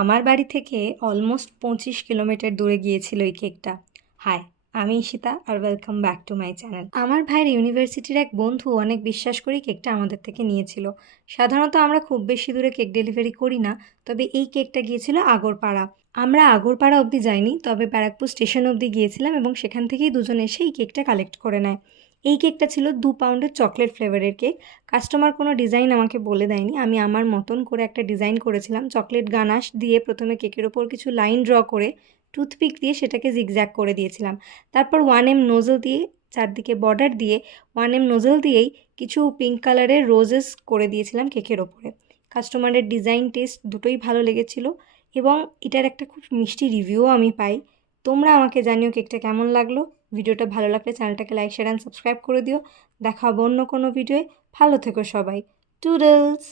আমার বাড়ি থেকে অলমোস্ট 25 কিলোমিটার দূরে গিয়েছিল এই কেকটা। হাই, আমি ঈশিতা আর welcome back to my channel. আমার ভাইয়ের ইউনিভার্সিটির এক বন্ধু অনেক বিশ্বাস করেই কেকটা আমাদের থেকে নিয়েছিল। সাধারণত আমরা খুব বেশি দূরে কেক ডেলিভারি করি না, তবে এই কেকটা গিয়েছিল আগরপাড়া। আমরা আগরপাড়া অবধি যাইনি, তবে ব্যারাকপুর স্টেশন অবধি গিয়েছিলাম এবং সেখান থেকেই দুজন এসে এই কেকটা কালেক্ট করে নেয়। এই কেকটা ছিল 2 পাউন্ডের চকলেট ফ্লেভারের কেক। কাস্টমার কোনো ডিজাইন আমাকে বলে দেয়নি, আমি আমার মতন করে একটা ডিজাইন করেছিলাম। চকলেট গানাশ দিয়ে প্রথমে কেকের ওপর কিছু লাইন ড্র করে টুথপিক দিয়ে সেটাকে জিগজ্যাগ করে দিয়েছিলাম। তারপর 1M নোজল দিয়ে চারদিকে বর্ডার দিয়ে 1M নোজল দিয়েই কিছু পিঙ্ক কালারের রোজেস করে দিয়েছিলাম কেকের ওপরে। কাস্টমারের ডিজাইন টেস্ট দুটোই ভালো লেগেছিল এবং এটার একটা খুব মিষ্টি রিভিউও আমি পাই। তোমরা আমাকে জানিও কেকটা কেমন লাগলো। ভিডিওটা ভালো লাগলে চ্যানেলটাকে লাইক, শেয়ার অ্যান্ড সাবস্ক্রাইব করে দিও। দেখা হবে অন্য কোনো ভিডিওয়ে। ভালো থেকো সবাই। টুডলস।